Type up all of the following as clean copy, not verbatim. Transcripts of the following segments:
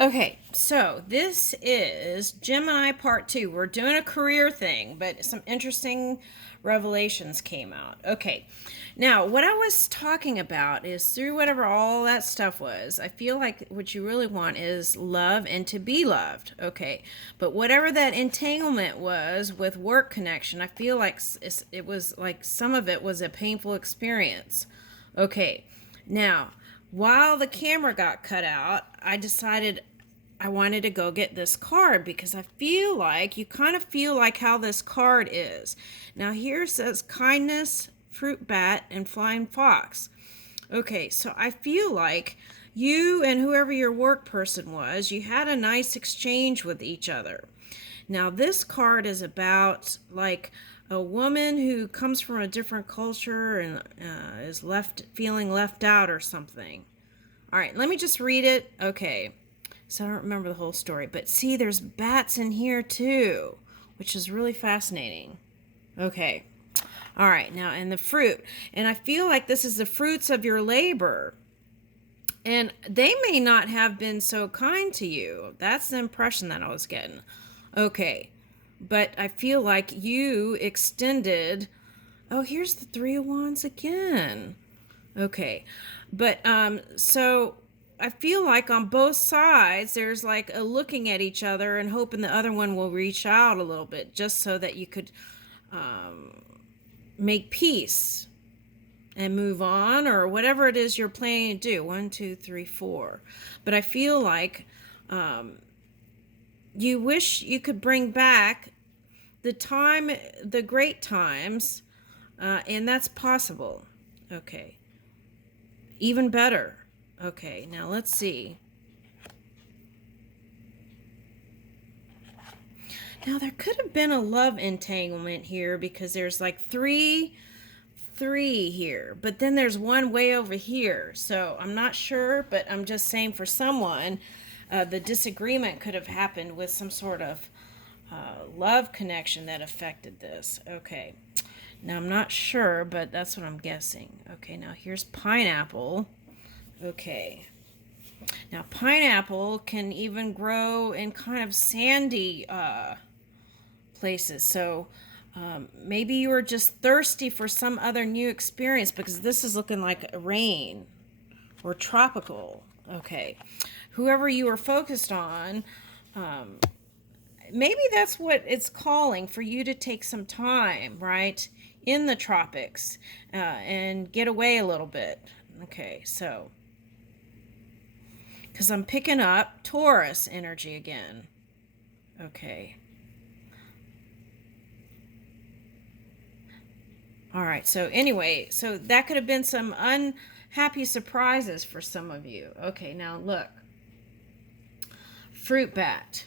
Okay, so this is Gemini part 2. We're doing a career thing, but some interesting revelations came out. Okay, now what I was talking about is through whatever all that stuff was, I feel like what you really want is love and to be loved. Okay, but whatever that entanglement was with work connection, I feel like it was like some of it was a painful experience. Okay, now while the camera got cut out, I decided I wanted to go get this card because I feel like you kind of feel like how this card is. Now, here says kindness, fruit bat, and flying fox. Okay, so I feel like you and whoever your work person was, you had a nice exchange with each other. Now, this card is about like a woman who comes from a different culture and is feeling left out or something. All right, let me just read it. Okay, so I don't remember the whole story, but see, there's bats in here too, which is really fascinating. Okay, all right, now, and the fruit. And I feel like this is the fruits of your labor. And they may not have been so kind to you. That's the impression that I was getting. Okay, but I feel like you extended. Oh, here's the Three of Wands again. Okay, but so I feel like on both sides there's like a looking at each other and hoping the other one will reach out a little bit just so that you could make peace and move on, or whatever it is you're planning to do. 1, 2, 3, 4. But I feel like you wish you could bring back the great times, and that's possible. Okay. Even better. Okay, now let's see. Now there could have been a love entanglement here because there's like three here, but then there's one way over here. So I'm not sure, but I'm just saying for someone, the disagreement could have happened with some sort of love connection that affected this. Okay. Now I'm not sure, but that's what I'm guessing. Okay, now here's pineapple. Okay. Now pineapple can even grow in kind of sandy places. So maybe you were just thirsty for some other new experience because this is looking like rain or tropical. Okay. Whoever you were focused on, maybe that's what it's calling for you to take some time, right, in the tropics and get away a little bit. Okay, so because I'm picking up Taurus energy again. Okay. All right, so anyway, so that could have been some unhappy surprises for some of you. Okay, now look. Fruit bat.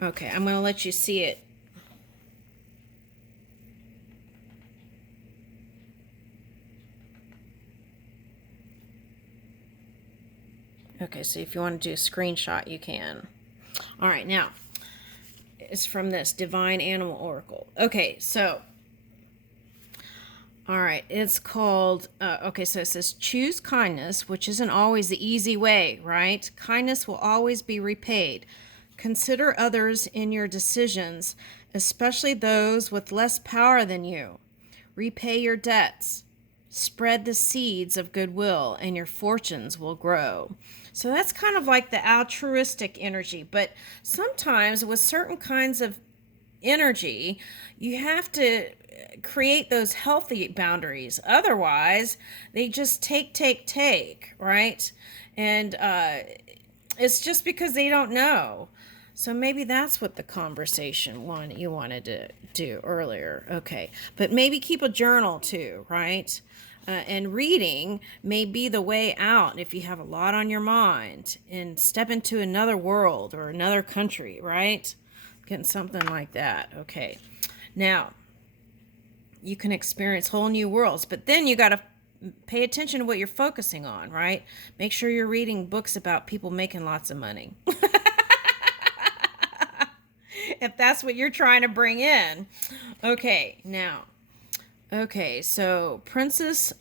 Okay, I'm going to let you see it. Okay, so if you want to do a screenshot, you can. All right, now, it's from this Divine Animal Oracle. Okay, so, all right, it's called, okay, so it says, choose kindness, which isn't always the easy way, right? Kindness will always be repaid. Consider others in your decisions, especially those with less power than you. Repay your debts. Spread the seeds of goodwill, and your fortunes will grow. So that's kind of like the altruistic energy. But sometimes with certain kinds of energy, you have to create those healthy boundaries. Otherwise, they just take, right? And it's just because they don't know. So maybe that's what the conversation one you wanted to do earlier. Okay. But maybe keep a journal too, right? And reading may be the way out if you have a lot on your mind, and step into another world or another country, right? Getting something like that. Okay. Now, you can experience whole new worlds, but then you got to pay attention to what you're focusing on, right? Make sure you're reading books about people making lots of money. If that's what you're trying to bring in. Okay, now. Okay, so Princess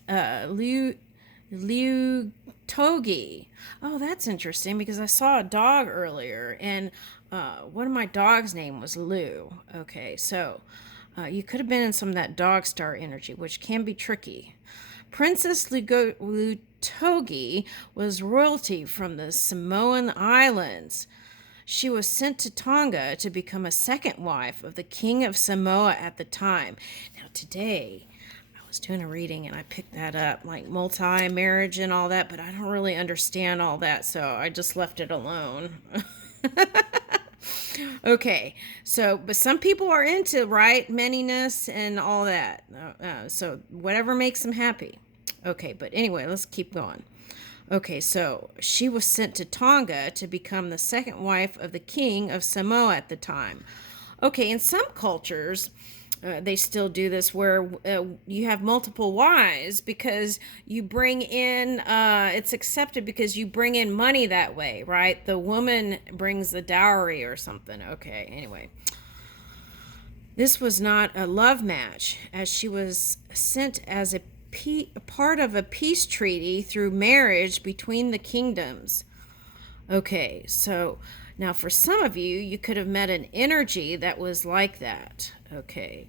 Liu Togi. Oh, that's interesting because I saw a dog earlier, and one of my dog's name was Lou. Okay, so you could have been in some of that dog star energy, which can be tricky. Princess Lutogi was royalty from the Samoan Islands. She was sent to Tonga to become a second wife of the King of Samoa at the time. Now, today, I was doing a reading and I picked that up, like multi marriage and all that, but I don't really understand all that, so I just left it alone. Okay, so, but some people are into, right, manyness and all that. So, whatever makes them happy. Okay, but anyway, let's keep going. Okay, so she was sent to Tonga to become the second wife of the king of Samoa at the time. Okay, in some cultures, they still do this where you have multiple wives because you bring in, it's accepted because you bring in money that way, right? The woman brings the dowry or something. Okay, anyway. This was not a love match, as she was sent as a part of a peace treaty through marriage between the kingdoms. Okay, so now for some of you, you could have met an energy that was like that. Okay.